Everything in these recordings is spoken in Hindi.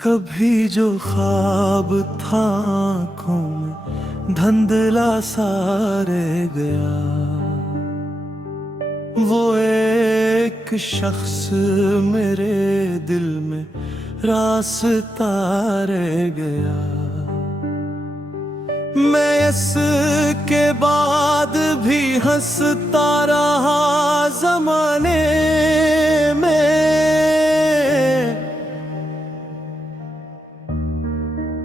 कभी जो ख्वाब था आँखों में धुंधला सा रह गया, वो एक शख्स मेरे दिल में रास्ता रह गया। मैं इसके बाद भी हंसता रहा ज़माने में,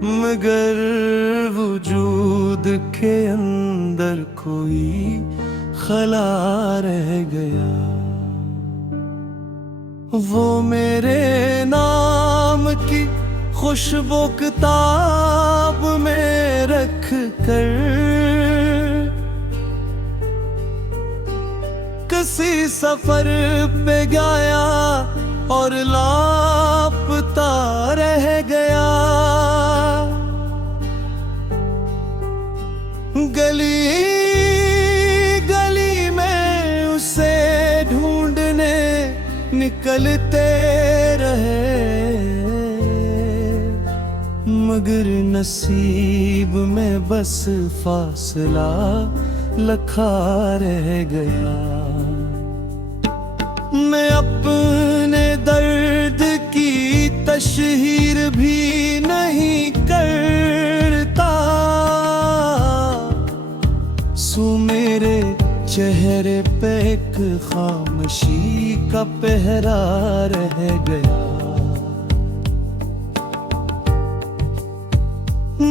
मगर वजूद के अंदर कोई खला रह गया। वो मेरे नाम की खुशबू किताब में रख कर किसी सफर पे गया और लापता रह गया। गली गली में उसे ढूंढने निकलते रहे, मगर नसीब में बस फासला लखा रह गया। मैं अपने दर्द की तशहीर भी नहीं करता, सो मेरे चेहरे पे एक खामोशी का पहरा रह गया।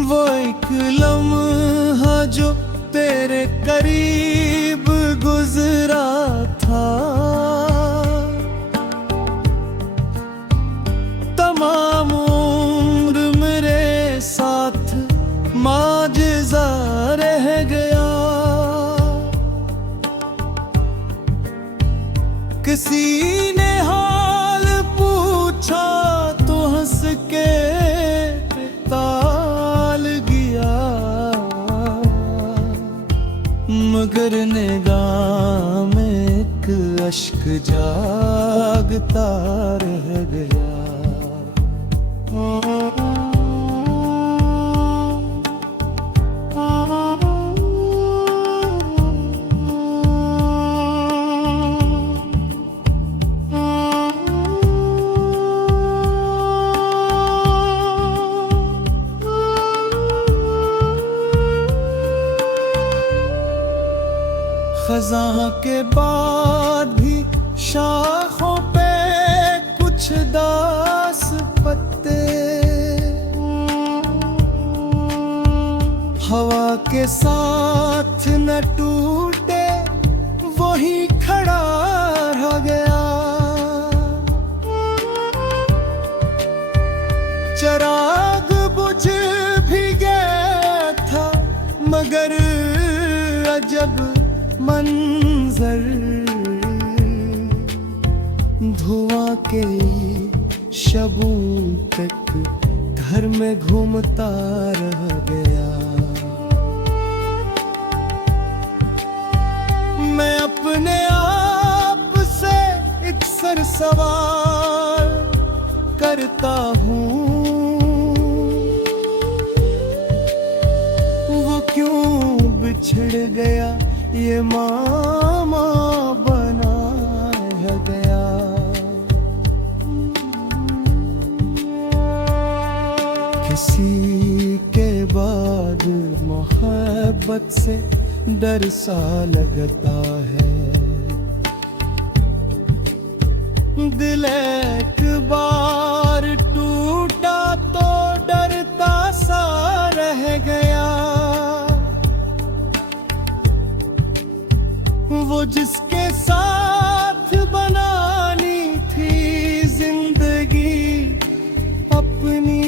वो एक लम्हा जो तेरे करीब गुजरा था, तमाम उम्र मेरे साथ माजिज़ा रह गया। किसी ने हाल पूछा तो हंस के टाल गया, मगर निगाह में एक अश्क जागता रह गया। खज़ां के बाद भी शाखों पे कुछ दास पत्ते, हवा के साथ न टूटे वही खड़ा रह गया। चिराग बुझ भी गया था, मगर अजब मंजर, धुआं के शबों तक घर में घूमता रह गया। मैं अपने आप से अक्सर सवाल करता हूँ, वो क्यों बिछड़ गया, ये मामा बना रह गया। किसी के बाद मोहब्बत से डर सा लगता है, दिल एक बार टूटा तो डरता सा रह गया। वो जिसके साथ बनानी थी जिंदगी अपनी,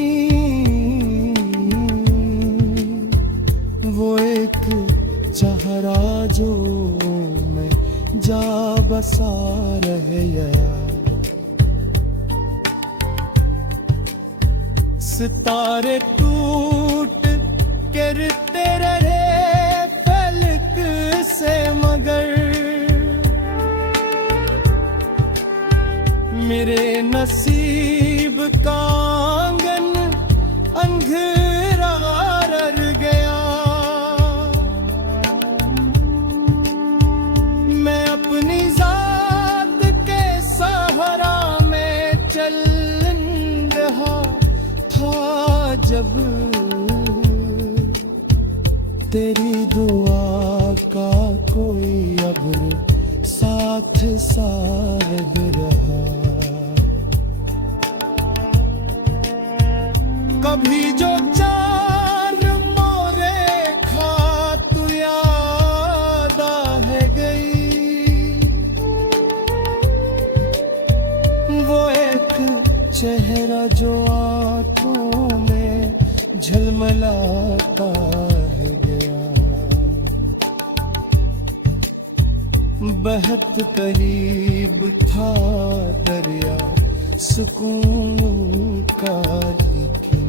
वो एक चेहरा जो मैं जा बसा रह गया। सितारे टूट गिरते रहे फलक से, मगर मेरे नसीब का आंगन जब तेरी दुआ का कोई अब्र साथ सा रह रहा। कभी जो चार मोरे खा तू याद है गई, वो एक चेहरा जो आंखों में झलमलाता है गया। बहत करीब था दरिया सुकून का, लेकिन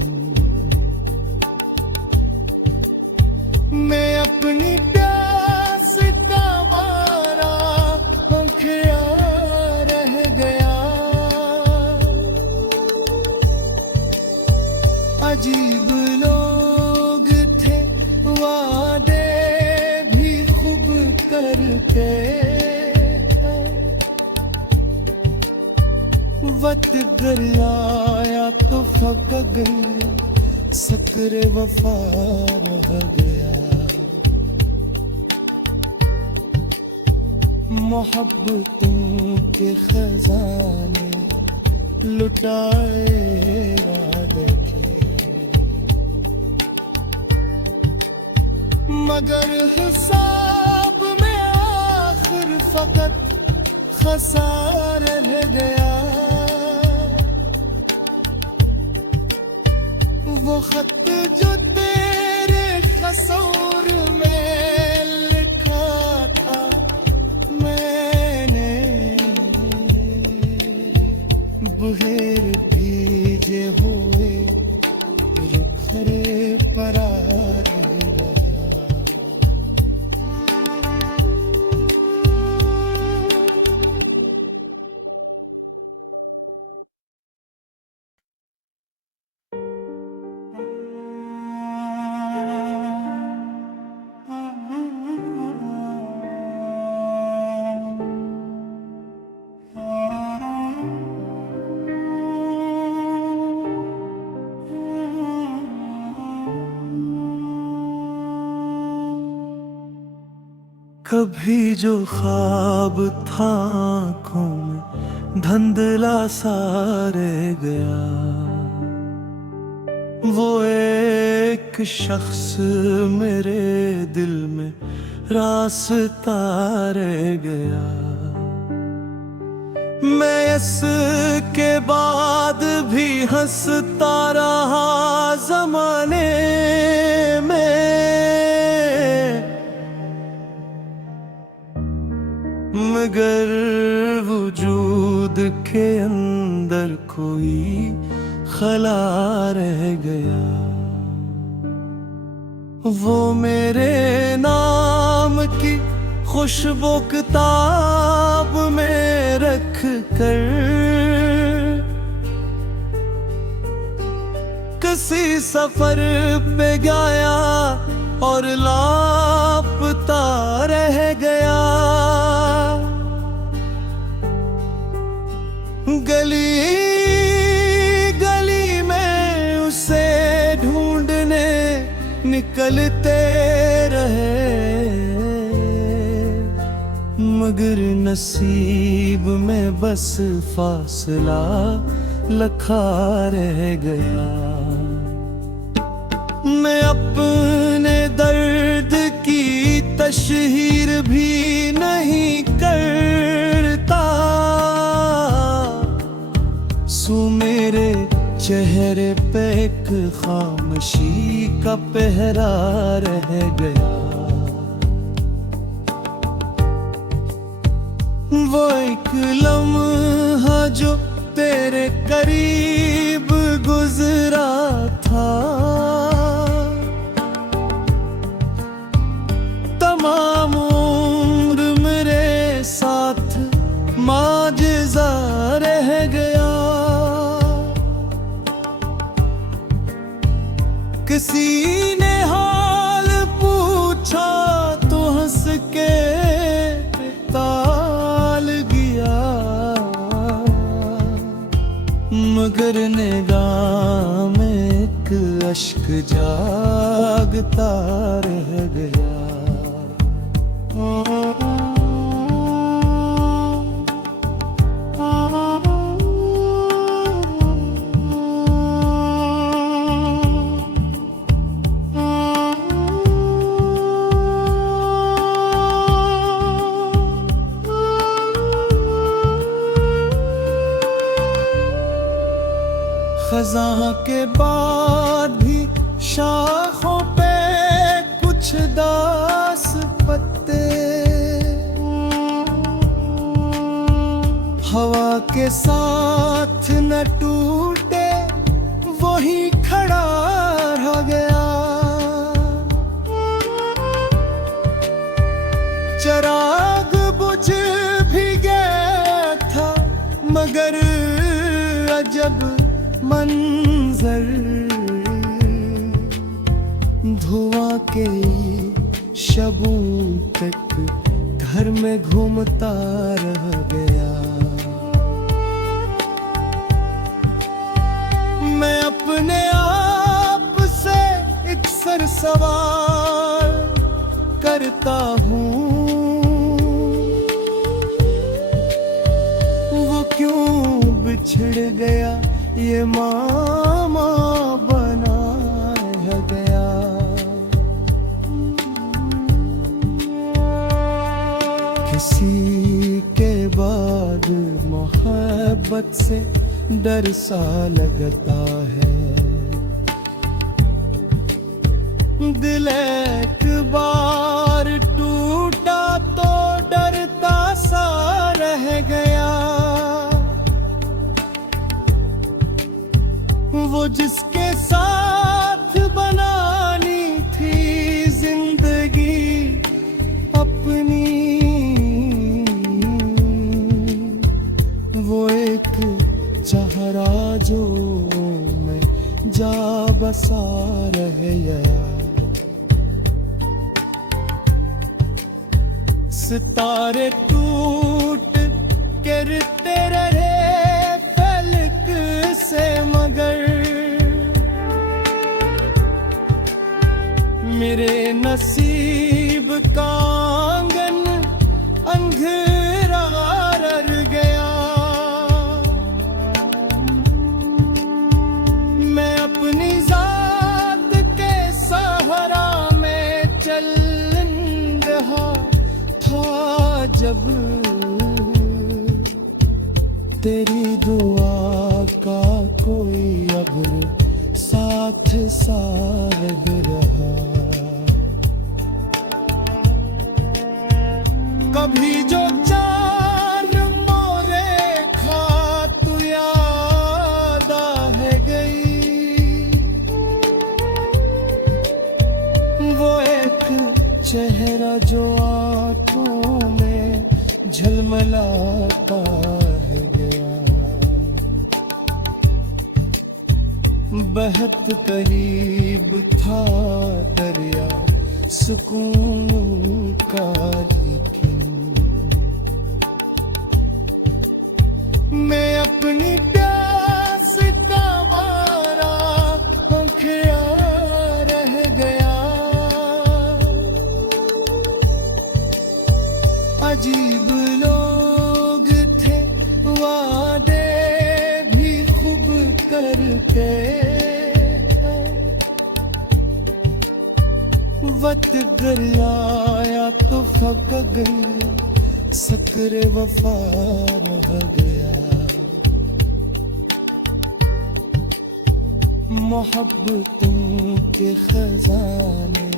मैं अपनी प्यास का मारा पंखिया रह गया। अजीब लोग थे वादे भी खूब करके, वक्त गर आया तो फक गया, सकरे वफा रह गया। मोहब्बतों के खजाने लुटाए राधे के, मगर हिसाब में आखिर फकत खसार रह गया। वो खत जो तेरे कसूर में लिखा था मैंने, बुहेर भीजे हुए रुखरे परारे रहा। कभी जो ख्वाब था आँखों में धुंधला सा रह गया, वो एक शख्स मेरे दिल में रास्ता रह गया। मैं इसके बाद भी हंसता रहा ज़माने में, मगर वजूद के अंदर कोई खला रह गया। वो मेरे नाम की खुशबू किताब में रख कर किसी सफर पे गया और लापता रह गया। गली गली में उसे ढूंढने निकलते रहे, मगर नसीब में बस फासला लखा रह गया। मैं अपने दर्द की तशहीर भी नहीं करता, सो मेरे चेहरे पे एक खामोशी का पहरा रह गया। वो एक लम्हा जो तेरे करीब गुजरा था, तमाम उम्र मेरे साथ माजिज़ा रह गया। किसी ने हाल पूछा तो हंस के टाल गया, मगर निगाह में एक अश्क जागता रह गया। खज़ां के बाद भी शाखों पे कुछ दास पत्ते, हवा के साथ न टूटे वही खड़ा रह गया। चिराग बुझ भी गया था मगर अजब मंजर, धुआं के शबों तक घर में घूमता रह गया। मैं अपने आप से अक्सर सवाल करता हूँ, वो क्यों बिछड़ गया, ये मामा बना रह गया। किसी के बाद मोहब्बत से डर सा लगता है, दिल एक बार टूटा तो डरता सा रह गया। वो जिसके साथ बनानी थी जिंदगी अपनी, वो एक चेहरा जो मैं जा बसा रह गया। सितारे टूट गिरते रहे फलक से मगर मेरे नसीब का आंगन अंधेरा रह गया। मैं अपनी जात के सहारा में चल रहा था जब तेरी दुआ का कोई अब्र साथ सा लग रहा। कभी जो चार मोरे खा तू याद है गई, वो एक चेहरा जो आंखों में झलमलाता है गया। बहत करीब था दरिया सुकून का, लेकिन मैं अपनी प्यास का मारा भूखा रह गया। अजीब लोग थे वादे भी खूब करके, वक्त गरिया तो फक गया, सकरे वफा रह गया। मोहब्बतों के खजाने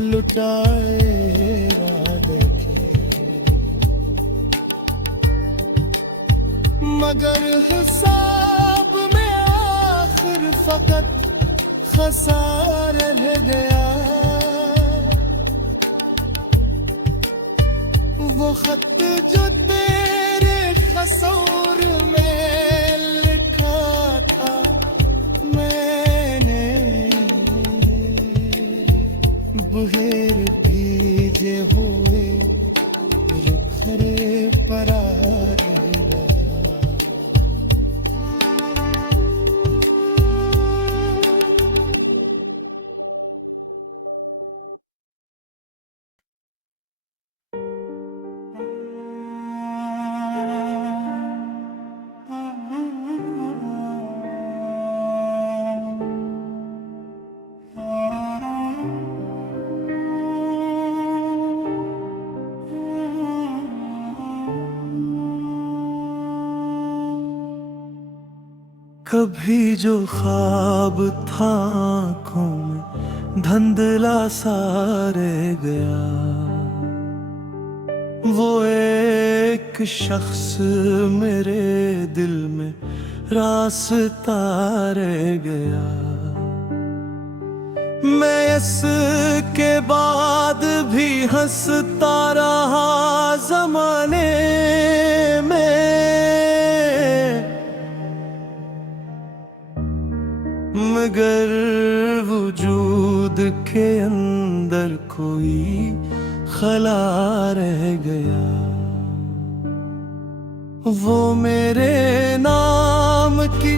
लुटाए राधे के, मगर हिसाब में आखिर फकत खसार रह गया। वो खत जो तेरे कसूर में लिखा था मैंने, बुहेर भीजे हुए रुखरे परार रहा। कभी जो ख्वाब था आँखों में धुंधला सा रह गया, वो एक शख्स मेरे दिल में रास्ता रह गया। मैं इसके बाद भी हंसता रहा ज़माने में, मगर वजूद के अंदर कोई खला रह गया। वो मेरे नाम की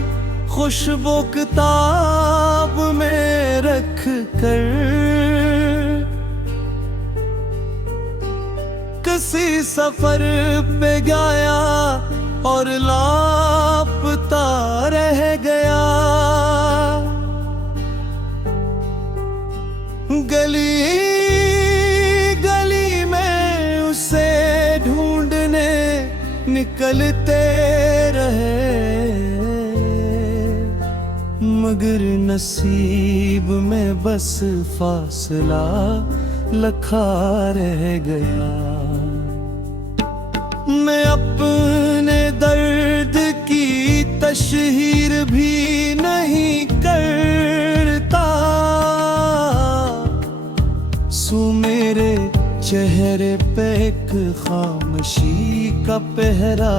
खुशबू किताब में रख कर किसी सफर पे गया और लापता रह गया। गली गली में उसे ढूंढने निकलते रहे, मगर नसीब में बस फासला लखा रह गया। मैं अपने दर्द की तशहीर भी नहीं करता, सो मेरे चेहरे पे एक खामोशी का पहरा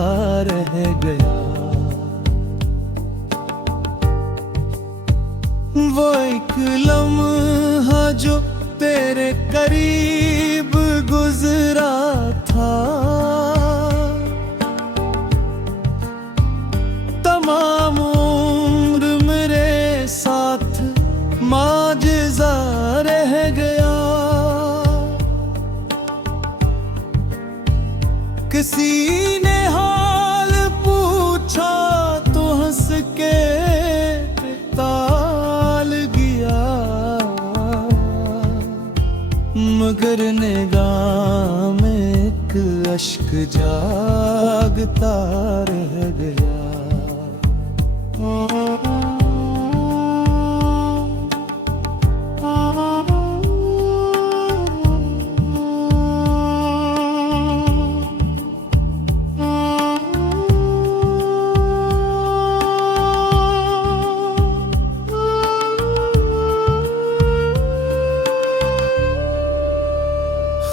रह गया। वो एक लम्हा जो तेरे करीब गुजरा था, तमाम उम्र मेरे साथ माजिज़ा रह गया। किसी ने हाल पूछा तो हंस के टाल गया, मगर निगाह में एक अश्क जागता रह गया।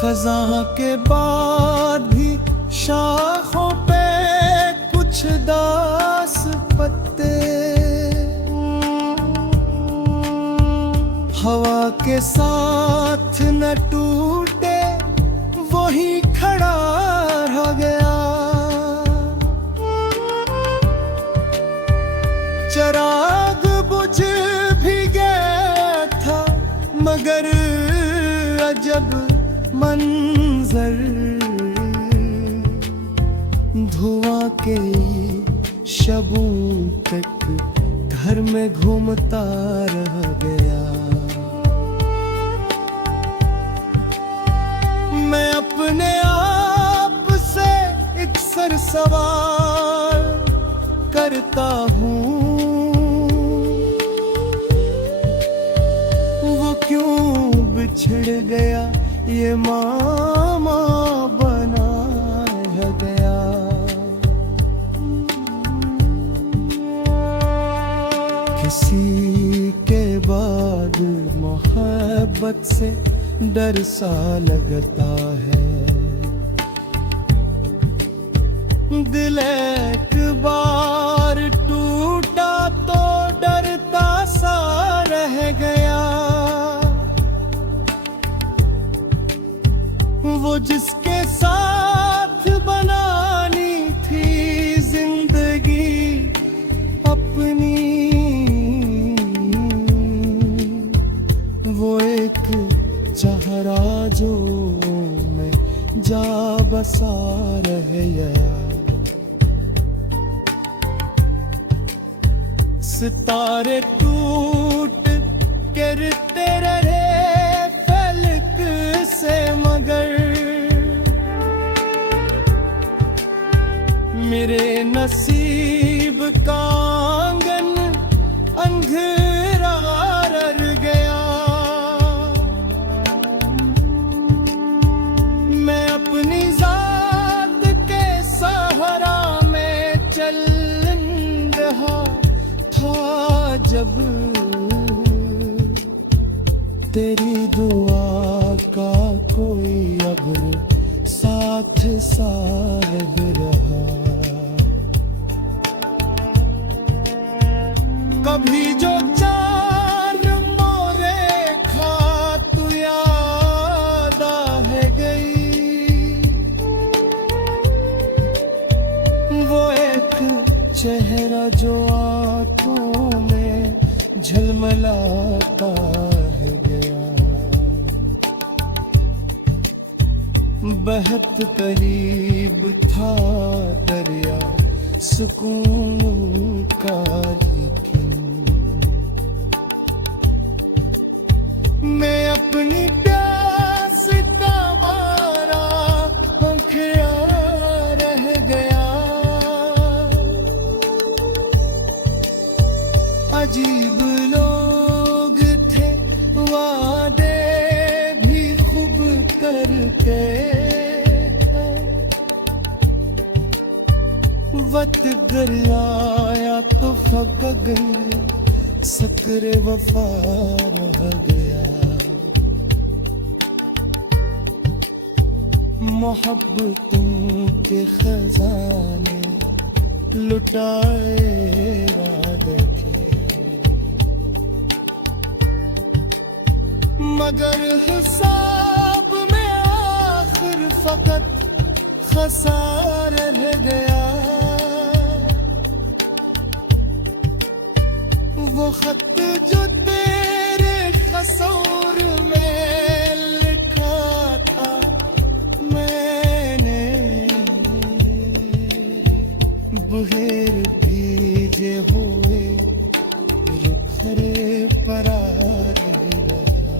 खज़ां के बाद भी शाखों पे कुछ दास पत्ते, हवा के साथ न टूटे वही खड़ा रह गया। चिराग बुझ भी गया था, मगर अजब मंजर, धुआं के शबों तक घर में घूमता रह गया। मैं अपने आप से अक्सर सवाल करता हूँ, वो क्यों बिछड़ गया, ये मामा बना रह गया। किसी के बाद मोहब्बत से डर सा लगता है, दिल एक बार टूटा तो डरता सा रह गया। वो जिसके साथ बनानी थी जिंदगी अपनी, वो एक चेहरा जो मैं जा बसा रह गया। सितारे टूट गिरते रहे फलक से, मगर मेरे नसीब का आंगन अंधेरा रर गया। मैं अपनी जात के सहारा में चल रहा था जब तेरी दुआ का कोई अब्र साथ साथ रहा। कभी जो चार मोरे खा तू याद है गई, वो एक चेहरा जो आंखों में झलमलाता है गया। बहत करीब था दरिया सुकून का, लेकिन मैं अपनी प्यास का मारा भूखा रह गया। अजीब लोग थे वादे भी खूब करके, वक्त गर आया तो फक गया, सकरे वफा रह गया। मोहब्बतों के खजाने लुटाए वादे के, मगर हिसाब में आखिर फकत खसार रह गया। वो खत जो तेरे कसूर में लिखा था मैंने, बहेर भीजे हुए रुखरे परारे रहा।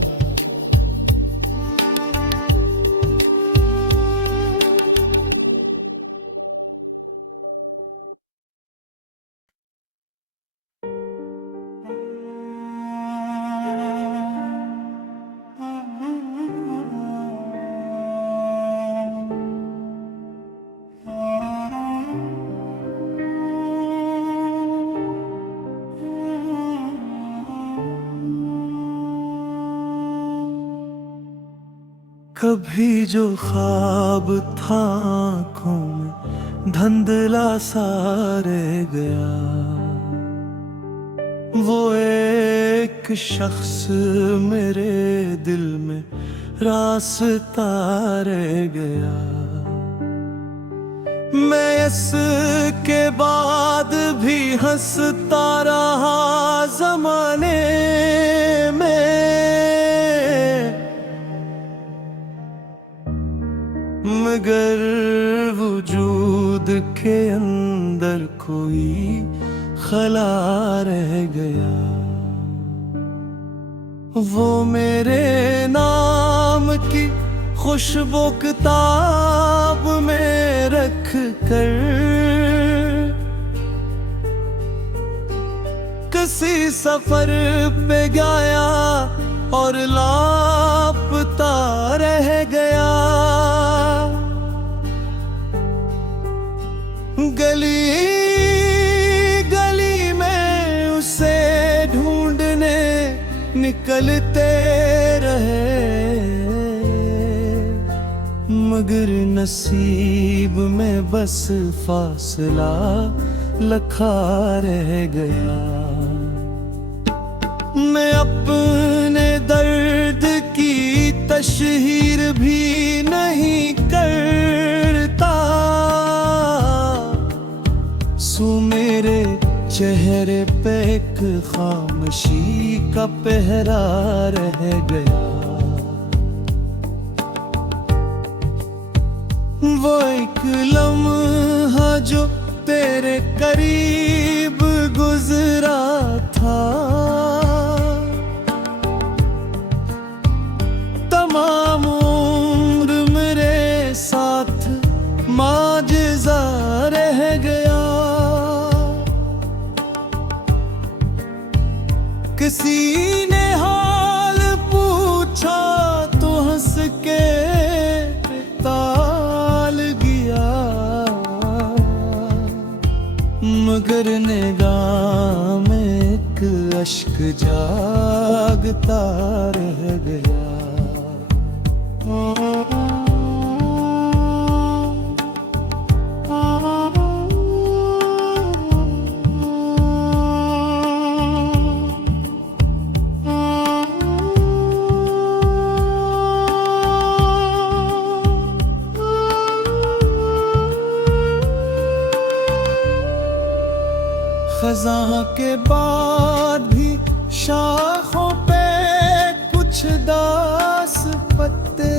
कभी जो ख्वाब था आँखों में धुंधला सा रह गया, वो एक शख्स मेरे दिल में रास्ता रह गया। मैं इसके बाद भी हंसता रहा ज़माने में, मगर वजूद के अंदर कोई खला रह गया। वो मेरे नाम की खुशबू किताब में रख कर किसी सफर पे गया और लापता रह गया। गली गली में उसे ढूंढने निकलते रहे, मगर नसीब में बस फासला लखा रह गया। मैं अपने दर्द की तशहीर भी नहीं करता, सो मेरे चेहरे पे एक खामोशी का पहरा रह गया। वो एक लम्हा जो तेरे करीब गुजरा था, तमाम उम्र मेरे साथ माजिज़ा रह गया। किसी ने हाल पूछा तो हंस के टाल गया, मगर निगाह में एक अश्क जागता रह गया। खज़ां के बाद भी शाखों पे कुछ दास पत्ते,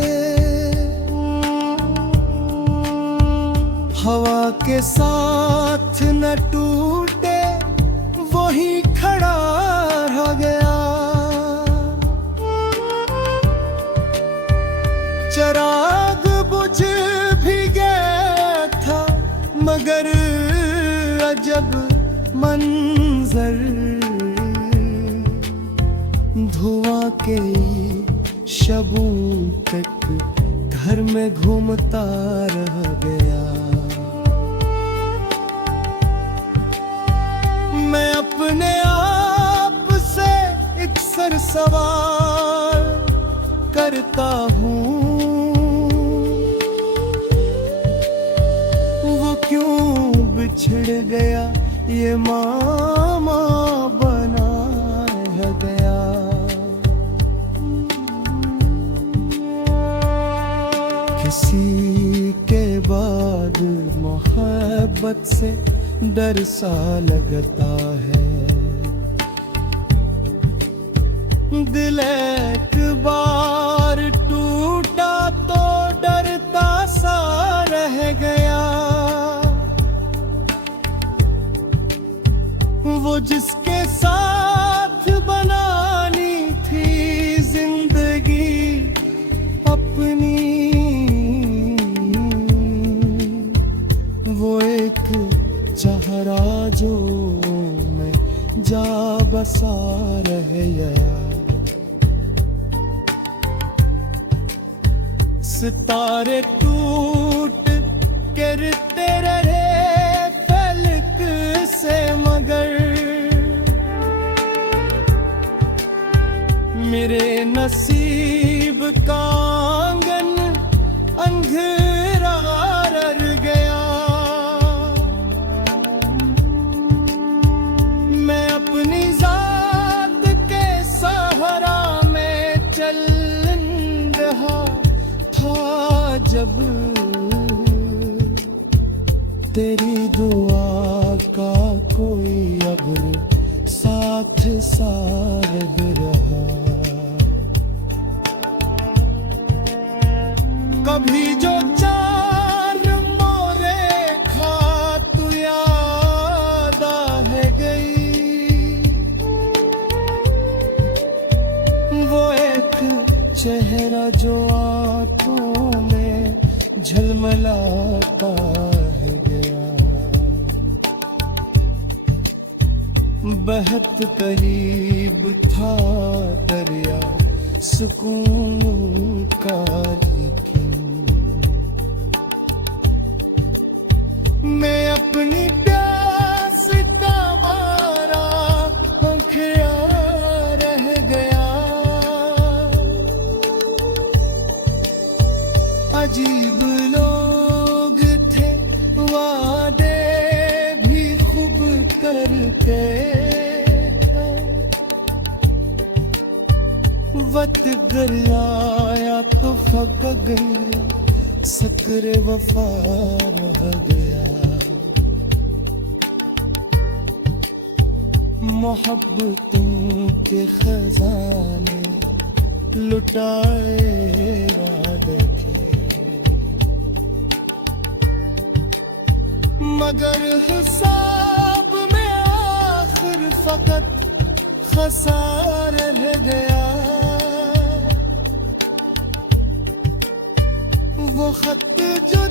हवा के साथ न टूटे वही खड़ा रह गया। चिराग बुझ भी गया था मगर अजब मंजर, धुआं के शबों तक घर में घूमता रह गया। मैं अपने आप से अक्सर सवाल करता हूँ, वो क्यों बिछड़ गया, ये मामा बना रह गया। किसी के बाद मोहब्बत से डर सा लगता है, दिल एक बार टूटा तो डरता सा रह गया। वो जिसके साथ बनानी थी जिंदगी अपनी, वो एक चेहरा जो मैं जा बसा रह गया। सितारे टूट गिरते रहे फलक से मगर मेरे नसीब का आंगन अंधेरा रह गया। मैं अपनी जात के सहारा में चल रहा था जब तेरी दुआ का कोई अब्र साथ साथ रहा। कभी जो चार मोरे खा तू याद है गई, वो एक चेहरा जो आंखों में झलमलाता है गया। बहत करीब था दरिया सुकून का, लेकिन मैं अपनी प्यास का मारा भूखा रह गया। अजीब लोग थे वादे भी खूब करके, वक्त गर आया तो फक गया, सक्र वफा रह गया। मोहब्बतों के खजाने लुटाए वादे के, मगर हिसाब में आखिर फकत खसार रह गया। वो खत जो